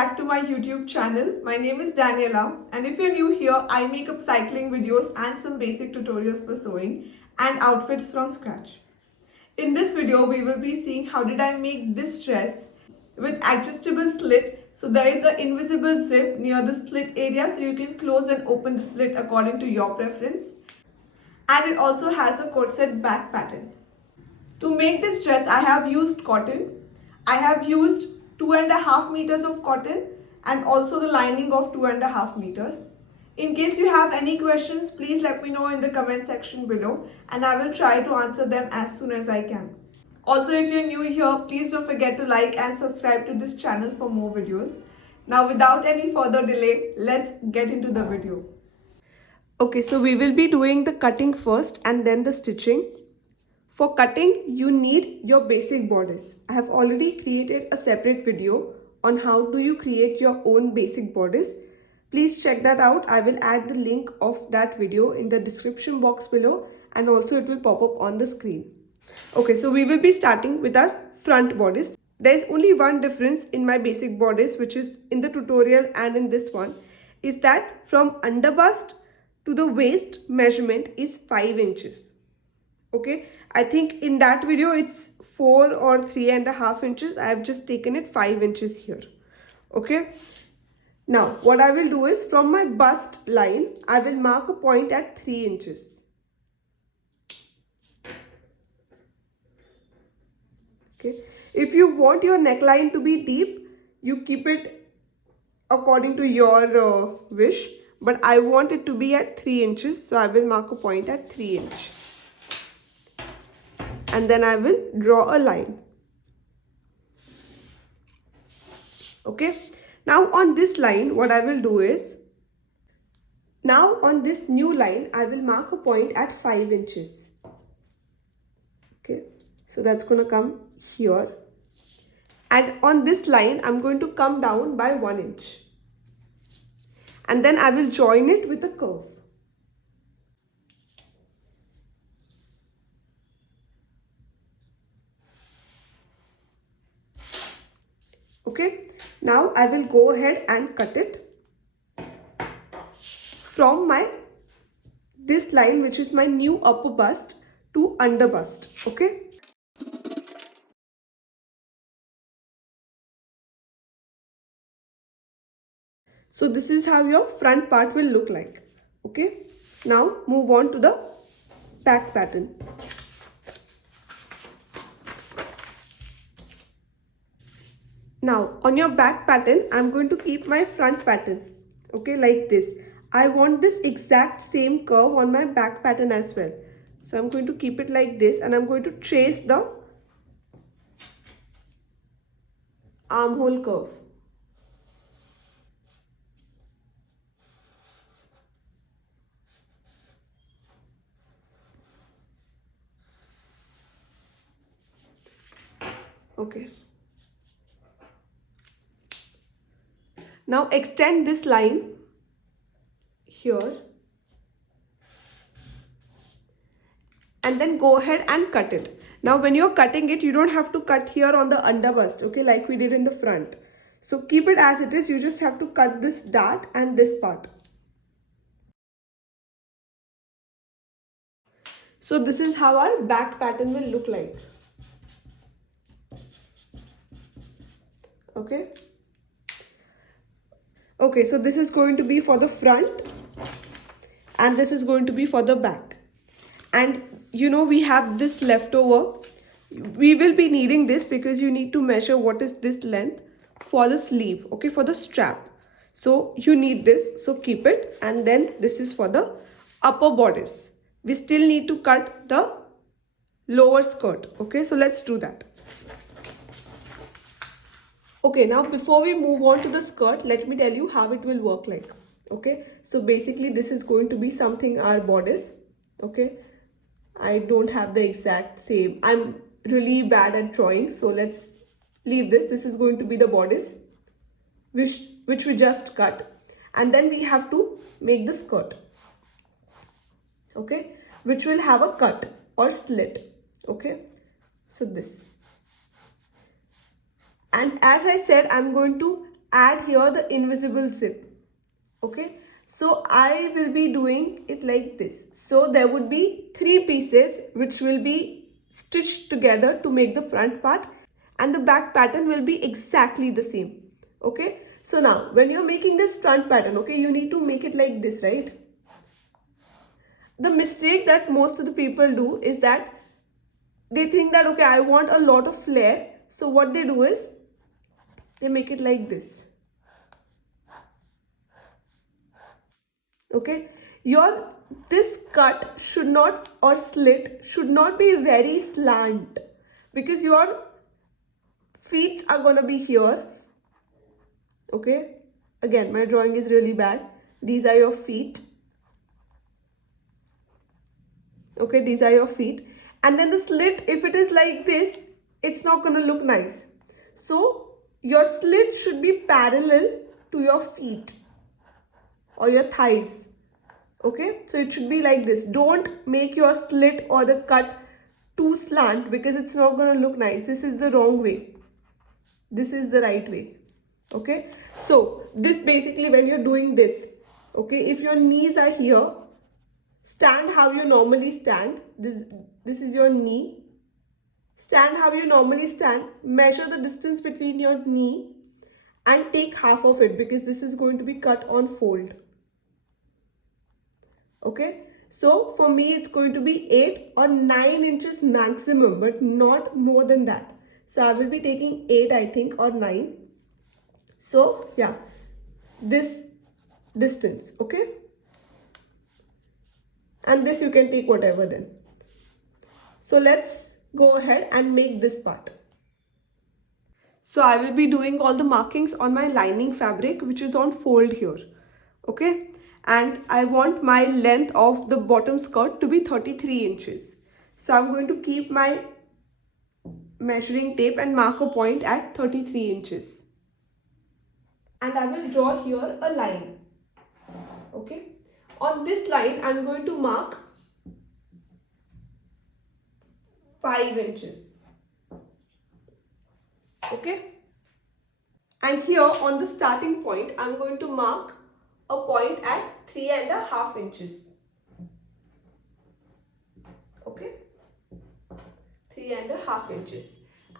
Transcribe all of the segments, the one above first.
back to my YouTube channel. My name is Daniela, and if you're new here, I make upcycling videos and some basic tutorials for sewing and outfits from scratch. In this video, we will be seeing how did I make this dress with adjustable slit. So there is an invisible zip near the slit area, so you can close and open the slit according to your preference. And it also has a corset back pattern. To make this dress, I have used cotton. I have used 2.5 meters of cotton and also the lining of 2.5 meters. In case you have any questions, please let me know in the comment section below and I will try to answer them as soon as I can. Also, if you're new here, please don't forget to like and subscribe to this channel for more videos. Now, without any further delay, let's get into the video. Okay, so we will be doing the cutting first and then the stitching. For cutting, you need your basic bodice. I have already created a separate video on how do you create your own basic bodice. Please check that out. I will add the link of that video in the description box below and also it will pop up on the screen. Okay, so we will be starting with our front bodice. There is only one difference in my basic bodice, which is in the tutorial and in this one, is that from under bust to the waist measurement is 5 inches. Okay, I think in that video it's 4 or 3.5 inches. I have just taken it 5 inches here. Okay, now what I will do is from my bust line I will mark a point at 3 inches. Okay, if you want your neckline to be deep, you keep it according to your wish, but I want it to be at 3 inches, so I will mark a point at 3 inches. And then I will draw a line. Okay, now on this line what I will do is, now on this new line I will mark a point at 5 inches. Okay, so that's going to come here, and on this line I'm going to come down by 1 inch, and then I will join it with a curve. Okay, now I will go ahead and cut it from this line, which is my new upper bust, to under bust. Okay, so this is how your front part will look like. Okay, now move on to the back pattern. Now on your back pattern, I'm going to keep my front pattern, okay, like this. I want this exact same curve on my back pattern as well. So I'm going to keep it like this and I'm going to trace the armhole curve. Okay. Now extend this line here and then go ahead and cut it. Now when you're cutting it, you don't have to cut here on the under bust, okay, like we did in the front. So keep it as it is. You just have to cut this dart and this part. So this is how our back pattern will look like. Okay. Okay, so this is going to be for the front and this is going to be for the back. And you know, we have this leftover. We will be needing this because you need to measure what is this length for the sleeve, okay, for the strap. So you need this, so keep it. And then this is for the upper bodice. We still need to cut the lower skirt, okay, so let's do that. Okay, now before we move on to the skirt, let me tell you how it will work like. Okay, so basically this is going to be something our bodice. Okay, I don't have the exact same. I'm really bad at drawing, so let's leave this. This is going to be the bodice, which we just cut, and then we have to make the skirt. Okay, which will have a cut or slit. Okay, so this. And as I said, I'm going to add here the invisible zip. Okay, so I will be doing it like this. So there would be 3 pieces which will be stitched together to make the front part, and the back pattern will be exactly the same. Okay, so now when you're making this front pattern, okay, you need to make it like this, right? The mistake that most of the people do is that they think that, okay, I want a lot of flare. So what they do is they make it like this. Okay, this cut should not, or slit should not be very slant, because your feet are gonna be here. Okay, again, my drawing is really bad. These are your feet. Okay, these are your feet, and then the slit, if it is like this, it's not gonna look nice. So your slit should be parallel to your feet or your thighs. Okay, so it should be like this. Don't make your slit or the cut too slant, because it's not going to look nice. This is the wrong way. This is the right way. Okay, so this basically, when you're doing this, okay, if your knees are here, stand how you normally stand. This is your knee. Stand how you normally stand. Measure the distance between your knee and take half of it, because this is going to be cut on fold. Okay, so for me it's going to be 8 or 9 inches maximum, but not more than that. So I will be taking 8, I think, or 9. So yeah, this distance. Okay, and this you can take whatever then. So let's go ahead and make this part. So I will be doing all the markings on my lining fabric, which is on fold here. Okay, and I want my length of the bottom skirt to be 33 inches. So I'm going to keep my measuring tape and mark a point at 33 inches. And I will draw here a line. Okay, on this line I'm going to mark 5 inches. Okay, and here on the starting point I'm going to mark a point at 3.5 inches. Okay, 3.5 inches,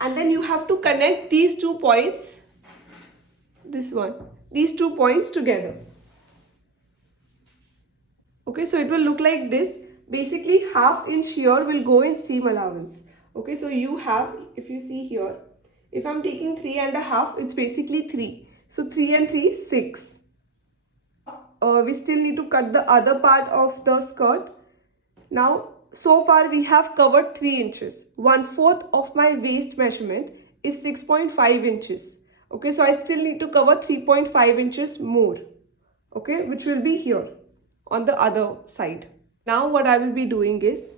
and then you have to connect these 2 points, these 2 points together. Okay, so it will look like this. Basically, ½ inch here will go in seam allowance. Okay, so you have, if you see here, if I'm taking 3.5, it's basically 3. So 3 and 3, 6. We still need to cut the other part of the skirt. Now, so far we have covered 3 inches. 1/4 of my waist measurement is 6.5 inches. Okay, so I still need to cover 3.5 inches more. Okay, which will be here on the other side. Now what I will be doing is,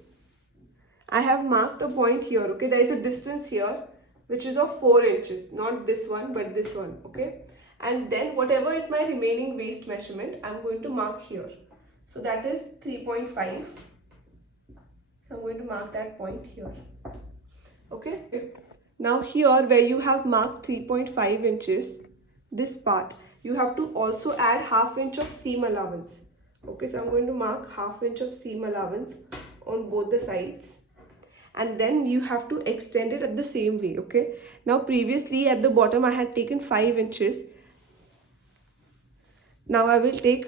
I have marked a point here. Okay, there is a distance here which is of 4 inches, not this one but this one. Okay, and then whatever is my remaining waist measurement, I'm going to mark here. So that is 3.5. So I'm going to mark that point here. Okay, now here where you have marked 3.5 inches, this part, you have to also add ½ inch of seam allowance. Okay, so I'm going to mark ½ inch of seam allowance on both the sides, and then you have to extend it at the same way. Okay, now previously at the bottom I had taken 5 inches. Now I will take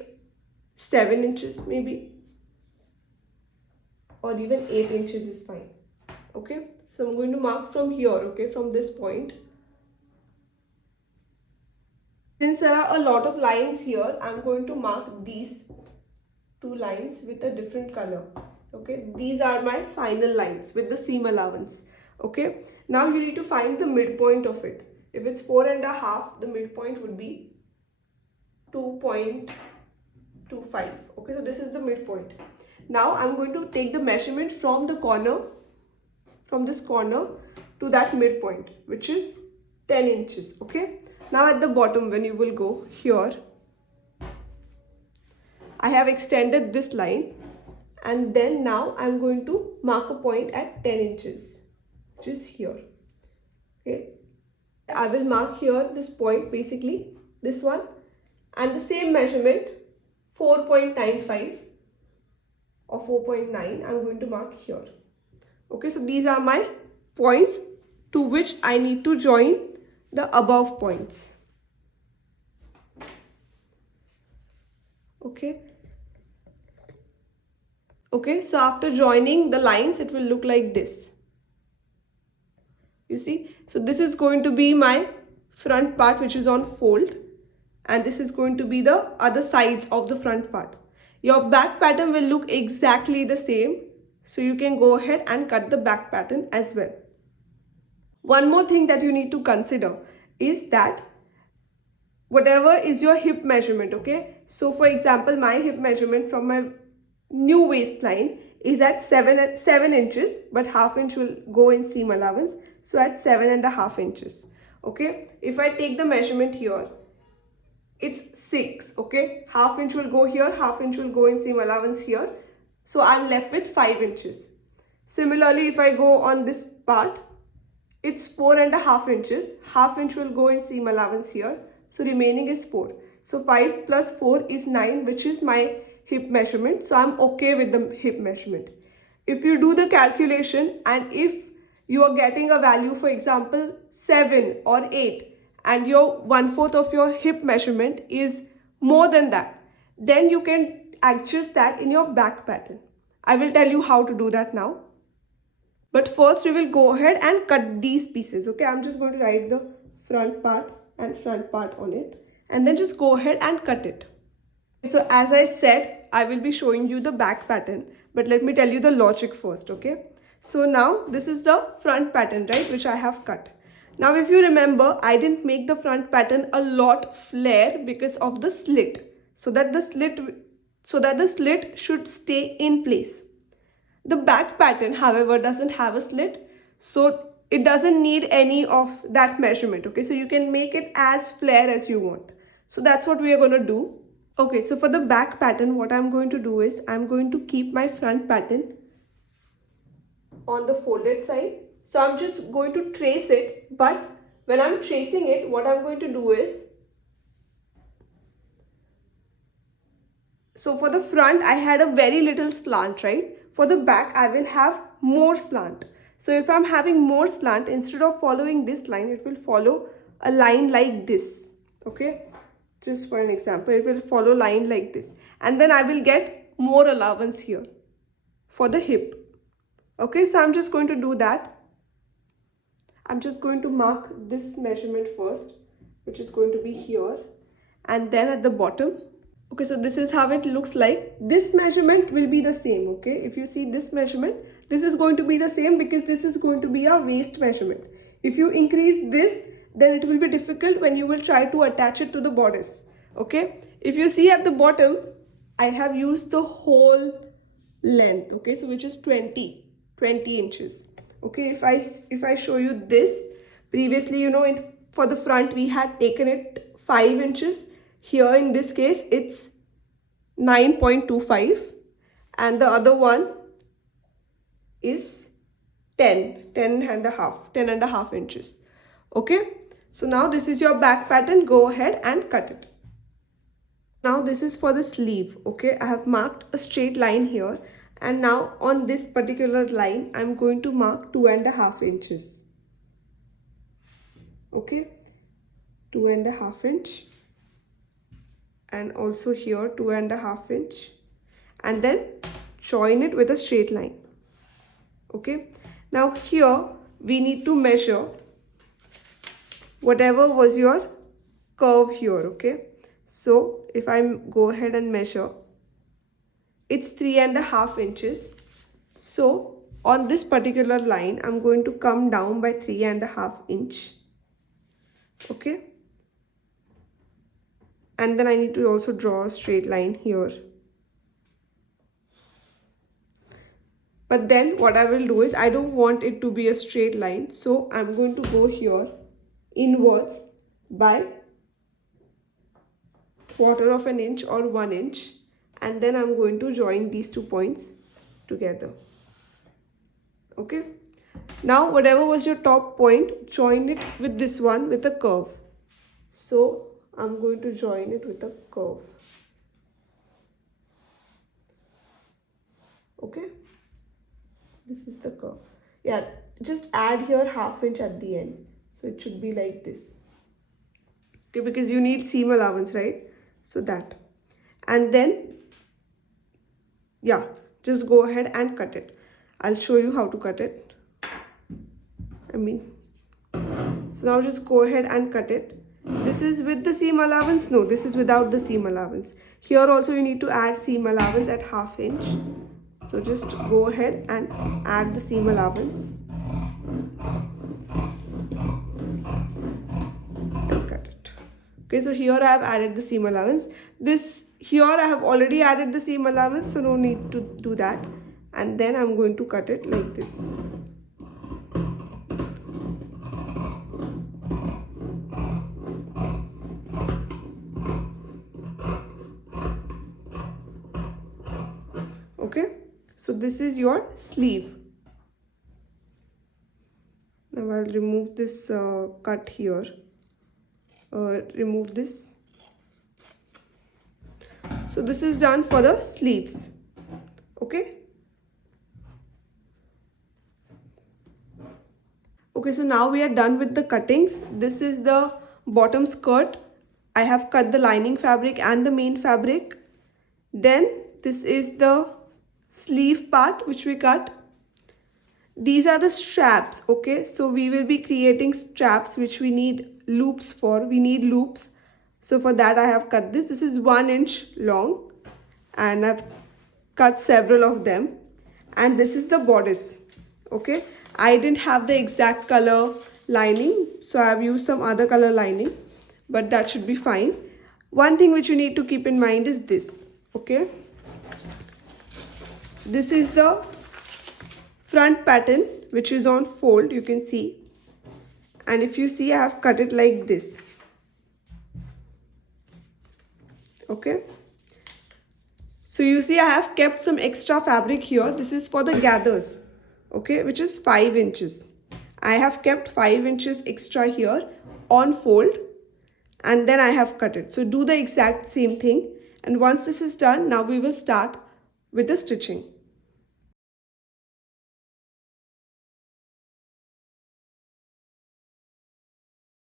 7 inches maybe, or even 8 inches is fine. Okay, so I'm going to mark from here. Okay, from this point. Since there are a lot of lines here, I'm going to mark these 2 lines with a different color. Okay, these are my final lines with the seam allowance. Okay, now you need to find the midpoint of it. If it's 4.5, the midpoint would be 2.25. Okay, so this is the midpoint. Now I'm going to take the measurement from the corner, from this corner to that midpoint, which is 10 inches. Okay, now at the bottom, when you will go here, I have extended this line, and then now I'm going to mark a point at 10 inches, which is here. Okay, I will mark here this point basically this one, and the same measurement 4.95 or 4.9 I'm going to mark here. Okay, so these are my points to which I need to join the above points. Okay, so after joining the lines, it will look like this. You see, so this is going to be my front part, which is on fold, and this is going to be the other sides of the front part. Your back pattern will look exactly the same, so you can go ahead and cut the back pattern as well. One more thing that you need to consider is that whatever is your hip measurement, okay, so for example, my hip measurement from my new waistline is at 7 inches, but half inch will go in seam allowance, so at 7.5 inches. Okay, if I take the measurement here, it's 6. Okay, half inch will go here, half inch will go in seam allowance here, so I'm left with 5 inches. Similarly, if I go on this part, it's 4.5 inches, half inch will go in seam allowance here, so remaining is 4. So 5 plus 4 is 9, which is my hip measurement, so I'm okay with the hip measurement. If you do the calculation and if you are getting a value, for example 7 or 8, and your 1/4 of your hip measurement is more than that, then you can adjust that in your back pattern. I will tell you how to do that now. But first we will go ahead and cut these pieces. Okay, I'm just going to write the front part and front part on it, and then just go ahead and cut it. So as I said, I will be showing you the back pattern, but let me tell you the logic first. Okay, so now this is the front pattern, right, which I have cut. Now if you remember, I didn't make the front pattern a lot flare because of the slit, so that the slit should stay in place. The back pattern, however, doesn't have a slit, so it doesn't need any of that measurement. Okay, so you can make it as flare as you want. So that's what we are going to do. Okay, so for the back pattern, what I'm going to do is I'm going to keep my front pattern on the folded side. So I'm just going to trace it, but when I'm tracing it, what I'm going to do is, so for the front, I had a very little slant, right? For the back, I will have more slant. So if I'm having more slant, instead of following this line, it will follow a line like this. Okay, just for an example, it will follow a line like this. And then I will get more allowance here for the hip. Okay, so I'm just going to do that. I'm just going to mark this measurement first, which is going to be here, and then at the bottom. Okay, so this is how it looks like. This measurement will be the same. Okay, if you see this measurement, this is going to be the same because this is going to be a waist measurement. If you increase this, then it will be difficult when you will try to attach it to the bodice. Okay, if you see at the bottom, I have used the whole length. Okay, so which is 20 inches. Okay, if I show you this, previously, you know, for the front we had taken it 5 inches. Here in this case it's 9.25, and the other one is 10 and a half inches. Okay, so now this is your back pattern. Go ahead and cut it. Now this is for the sleeve. Okay, I have marked a straight line here, and now on this particular line I'm going to mark 2.5 inches. Okay, 2.5 inch, and also here 2.5 inch, and then join it with a straight line. Okay, now here we need to measure whatever was your curve here. Okay, so if I go ahead and measure, it's 3.5 inches. So on this particular line I'm going to come down by 3.5 inch. Okay, and then I need to also draw a straight line here. But then what I will do is, I don't want it to be a straight line, so I'm going to go here inwards by 1/4 inch or 1 inch, and then I'm going to join these 2 points together. Okay, now whatever was your top point, join it with this one with a curve. So I'm going to join it with a curve. Okay, this is the curve. Yeah, just add here ½ inch at the end, so it should be like this. Okay, because you need seam allowance, right? So that, and then yeah, just go ahead and cut it. I'll show you how to cut it. So now just go ahead and cut it. This is with the seam allowance. No, this is without the seam allowance. Here also you need to add seam allowance at ½ inch. So just go ahead and add the seam allowance and cut it. Okay, so here I have added the seam allowance. Here I have already added the seam allowance, so no need to do that. And then I'm going to cut it like this. Okay, so this is your sleeve. Now I'll remove this cut here. Remove this. So this is done for the sleeves. Okay. Okay, so now we are done with the cuttings. This is the bottom skirt. I have cut the lining fabric and the main fabric. Then this is the sleeve part which we cut. These are the straps. Okay, so we will be creating straps which we need loops for. We need loops. So for that I have cut this. This is 1 inch long and I've cut several of them. And this is the bodice. Okay, I didn't have the exact color lining, so I've used some other color lining, but that should be fine. One thing which you need to keep in mind is this. Okay, this is the front pattern which is on fold, you can see, and if you see I have cut it like this. Okay, so you see I have kept some extra fabric here. This is for the gathers, okay, which is 5 inches. I have kept 5 inches extra here on fold and then I have cut it. So do the exact same thing, and once this is done, now we will start with the stitching.